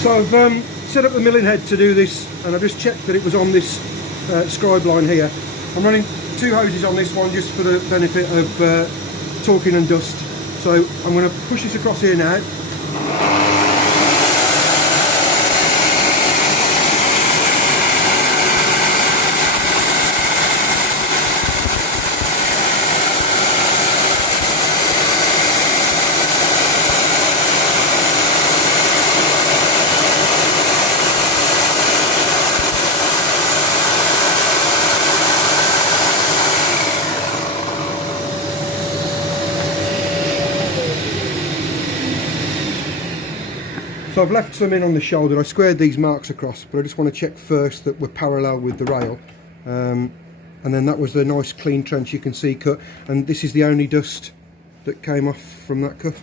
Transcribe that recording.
So I've set up the milling head to do this, and I've just checked that it was on this scribe line here. I'm running 2 hoses on this one just for the benefit of torquing and dust. So I'm going to push this across here now. So I've left some in on the shoulder. I squared these marks across, but I just want to check first that we're parallel with the rail. And then that was the nice clean trench you can see cut, and this is the only dust that came off from that cuff.